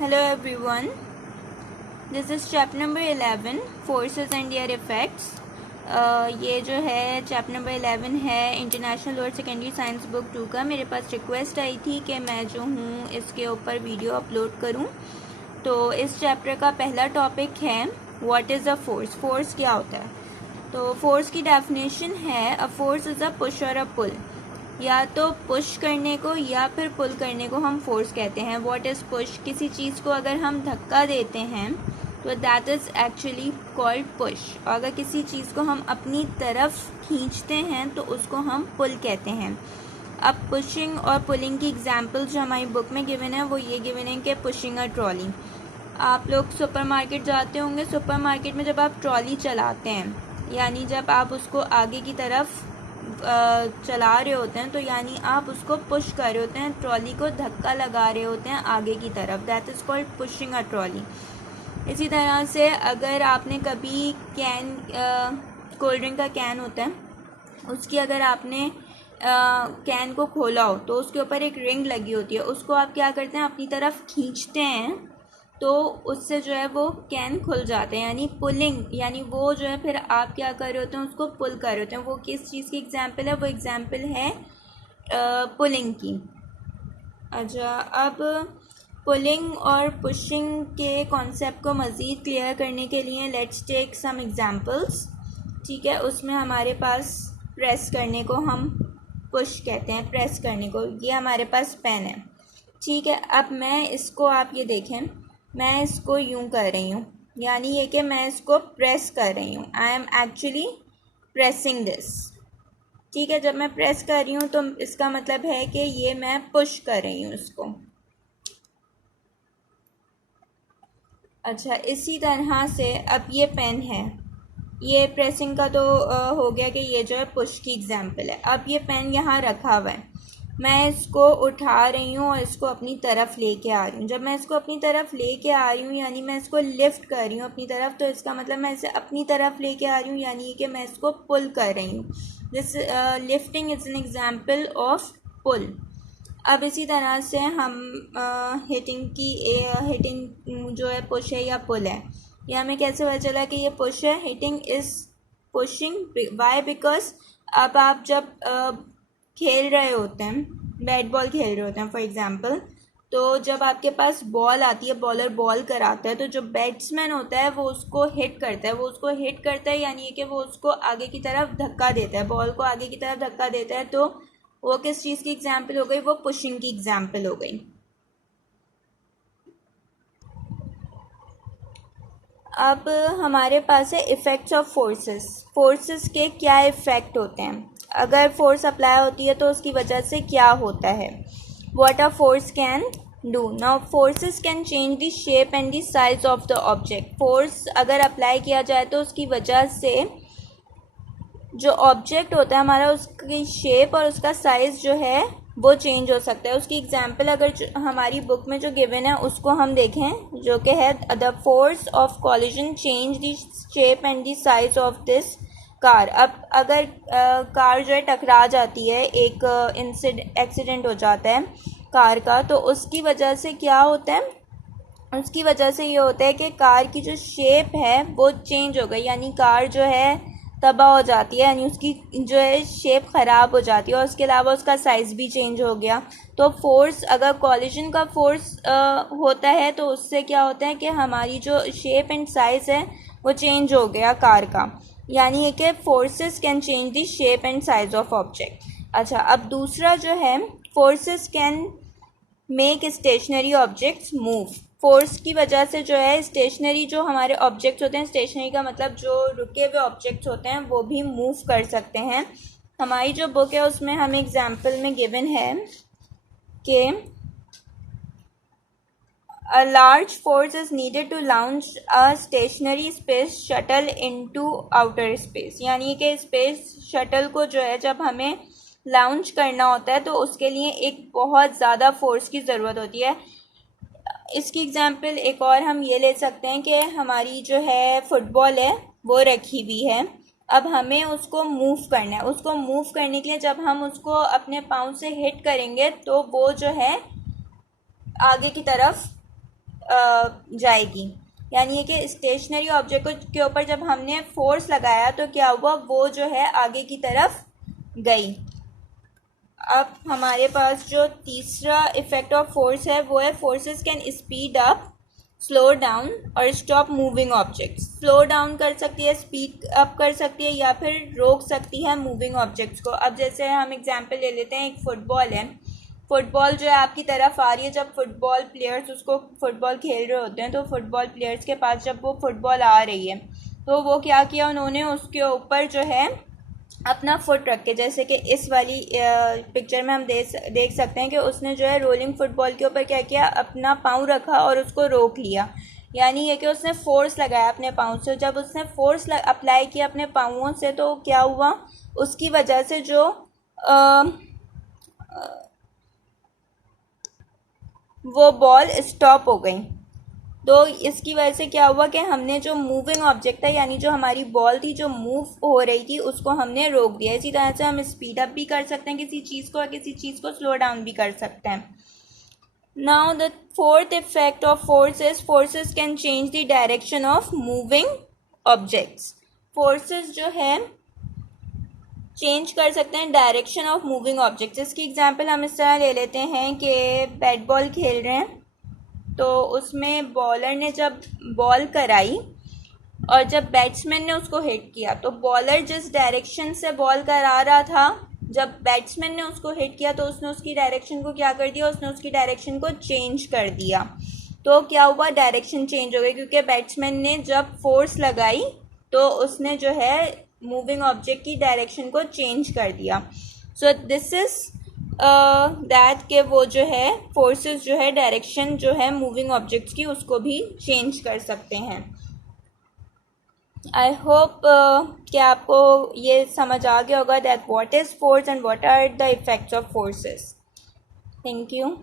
Hello everyone, this is chapter number 11 forces and their effects. ये जो है chapter number 11 है international lower secondary science book 2 का। मेरे पास रिक्वेस्ट आई थी कि मैं जो हूँ इसके ऊपर वीडियो अपलोड करूँ। तो इस चैप्टर का पहला टॉपिक है what is a force. Force क्या होता है? तो फोर्स की डेफिनेशन है a force is a push और अ पुल। या तो पुश करने को या फिर पुल करने को हम फोर्स कहते हैं। What is push? किसी चीज़ को अगर हम धक्का देते हैं तो that is actually called push. और अगर किसी चीज़ को हम अपनी तरफ खींचते हैं तो उसको हम पुल कहते हैं। अब पुशिंग और पुलिंग की एग्जांपल जो हमारी बुक में गिवन है वो ये गिवन है कि पुशिंग अ ट्रॉली। आप लोग सुपरमार्केट जाते होंगे। सुपरमार्केट में जब आप ट्रॉली चलाते हैं यानी जब आप उसको आगे की तरफ चला रहे होते हैं तो यानी आप उसको पुश कर रहे होते हैं, ट्रॉली को धक्का लगा रहे होते हैं आगे की तरफ। That is called pushing a trolley. इसी तरह से अगर आपने कभी कैन कोल्ड ड्रिंक का कैन होता है उसकी अगर आपने कैन को खोला हो तो उसके ऊपर एक रिंग लगी होती है, उसको आप क्या करते हैं अपनी तरफ खींचते हैं तो उससे जो है वो कैन खुल जाते हैं यानी पुलिंग। यानी वो जो है फिर आप क्या कर रहे होते हैं उसको पुल कर रहे होते हैं। वो किस चीज़ की एग्जांपल है? वो एग्जांपल है पुलिंग की। अच्छा, अब पुलिंग और पुशिंग के कॉन्सेप्ट को मज़ीद क्लियर करने के लिए लेट्स टेक सम एग्जांपल्स। ठीक है, उसमें हमारे पास प्रेस करने को हम पुश कहते हैं, प्रेस करने को। ये हमारे पास पेन है। ठीक है, अब मैं इसको, आप ये देखें, मैं इसको यूं कर रही हूँ यानी ये कि मैं इसको प्रेस कर रही हूँ। I am actually pressing this. ठीक है, जब मैं प्रेस कर रही हूँ तो इसका मतलब है कि ये मैं पुश कर रही हूँ इसको। अच्छा, इसी तरह से अब ये पेन है, ये प्रेसिंग का तो हो गया कि ये जो है पुश की एग्जांपल है। अब ये पेन यहाँ रखा हुआ है, मैं इसको उठा रही हूँ और इसको अपनी तरफ लेके आ रही हूँ। जब मैं इसको अपनी तरफ लेके आ रही हूँ यानी मैं इसको लिफ्ट कर रही हूँ अपनी तरफ, तो इसका मतलब मैं इसे अपनी तरफ लेके आ रही हूँ यानी कि मैं इसको पुल कर रही हूँ। This lifting is an example of pull. अब इसी तरह से हम हिटिंग जो है पुश है या पुल है, ये हमें कैसे पता चला कि ये पुश है? Hitting is pushing. Why? Because अब आप जब खेल रहे होते हैं, बैट बॉल खेल रहे होते हैं फॉर एग्जांपल, तो जब आपके पास बॉल आती है, बॉलर बॉल कराता है, तो जो बैट्समैन होता है वो उसको हिट करता है। वो उसको हिट करता है यानी कि वो उसको आगे की तरफ धक्का देता है, बॉल को आगे की तरफ धक्का देता है। तो वो किस चीज़ की एग्जाम्पल हो गई? वो पुशिंग की एग्जाम्पल हो गई। अब हमारे पास है इफ़ेक्ट्स ऑफ फोर्सेस। फोर्सेस के क्या इफ़ेक्ट होते हैं? अगर फोर्स अप्लाई होती है तो उसकी वजह से क्या होता है? What a force can do. Now forces can change the shape and the size of the object. Force अगर अप्लाई किया जाए तो उसकी वजह से जो ऑब्जेक्ट होता है हमारा, उसकी शेप और उसका साइज़ जो है वो चेंज हो सकता है। उसकी एग्जाम्पल अगर हमारी बुक में जो गिवन है उसको हम देखें, जो कि है the force of collision change the shape and the size of this car. अब अगर कार जो है टकरा जाती है, एक एक्सीडेंट हो जाता है कार का, तो उसकी वजह से क्या होता है? उसकी वजह से ये होता है कि कार की जो शेप है वो चेंज हो गई यानी कार जो है तबाह हो जाती है यानी उसकी जो है शेप ख़राब हो जाती है और उसके अलावा उसका साइज़ भी चेंज हो गया। तो फोर्स, अगर कॉलिजन का फोर्स होता है तो उससे क्या होता है कि हमारी जो शेप एंड साइज़ है वो चेंज हो गया कार का। यानी ये कि forces can change the shape and size of object. अच्छा, अब दूसरा जो है, forces can make stationary objects move. Force की वजह से जो है स्टेशनरी जो हमारे ऑब्जेक्ट्स होते हैं, स्टेशनरी का मतलब जो रुके हुए ऑब्जेक्ट्स होते हैं, वो भी मूव कर सकते हैं। हमारी जो बुक है उसमें हमें एग्जाम्पल में गिवन है कि a large force is needed to launch a stationary space shuttle into outer space। यानी कि स्पेस शटल को जो है जब हमें लॉन्च करना होता है तो उसके लिए एक बहुत ज़्यादा फोर्स की ज़रूरत होती है। इसकी एग्जांपल एक और हम ये ले सकते हैं कि हमारी जो है फुटबॉल है वो रखी हुई है, अब हमें उसको मूव करना है। उसको मूव करने के लिए जब हम उसको अपने पाँव से हिट करेंगे तो वो जो है आगे की तरफ जाएगी। यानी है कि स्टेशनरी ऑब्जेक्ट के ऊपर जब हमने फोर्स लगाया तो क्या हुआ, वो जो है आगे की तरफ गई। अब हमारे पास जो तीसरा इफेक्ट ऑफ फोर्स है वो है forces can speed up, slow down और stop moving objects. Slow down कर सकती है, स्पीड अप कर सकती है, या फिर रोक सकती है मूविंग ऑब्जेक्ट्स को। अब जैसे हम एग्जांपल ले लेते हैं, एक फुटबॉल है, फुटबॉल जो है आपकी तरफ आ रही है। जब फुटबॉल प्लेयर्स उसको फुटबॉल खेल रहे होते हैं तो फुटबॉल प्लेयर्स के पास जब वो फुटबॉल आ रही है तो वो क्या किया, उन्होंने उसके ऊपर जो है अपना फुट रख के, जैसे कि इस वाली पिक्चर में हम देख सकते हैं कि उसने जो है रोलिंग फुटबॉल के ऊपर क्या किया, अपना पाँव रखा और उसको रोक लिया। यानी ये कि उसने फोर्स लगाया अपने पाँव से। जब उसने फोर्स अप्लाई किया अपने पाँवों से तो क्या हुआ, उसकी वजह से जो वो बॉल स्टॉप हो गई। तो इसकी वजह से क्या हुआ कि हमने जो मूविंग ऑब्जेक्ट था, यानी जो हमारी बॉल थी जो मूव हो रही थी, उसको हमने रोक दिया। इसी तरह से हम स्पीड अप भी कर सकते हैं किसी चीज़ को और किसी चीज़ को स्लो डाउन भी कर सकते हैं। Now the fourth effect of forces, forces can change the direction of moving objects. Forces जो है चेंज कर सकते हैं डायरेक्शन ऑफ मूविंग ऑब्जेक्ट्स। इसकी एग्जांपल हम इस तरह ले लेते हैं कि बैट बॉल खेल रहे हैं तो उसमें बॉलर ने जब बॉल कराई और जब बैट्समैन ने उसको हिट किया तो बॉलर जिस डायरेक्शन से बॉल करा रहा था, जब बैट्समैन ने उसको हिट किया तो उसने उसकी डायरेक्शन को क्या कर दिया, उसने उसकी डायरेक्शन को चेंज कर दिया। तो क्या हुआ, डायरेक्शन चेंज हो गई क्योंकि बैट्समैन ने जब फोर्स लगाई तो उसने जो है मूविंग ऑब्जेक्ट की डायरेक्शन को चेंज कर दिया। सो दिस इज दैट के वो जो है फोर्सेस जो है डायरेक्शन जो है मूविंग ऑब्जेक्ट्स की उसको भी चेंज कर सकते हैं। आई होप कि आपको ये समझ आ गया होगा that what is force and what are the effects of forces. Thank you.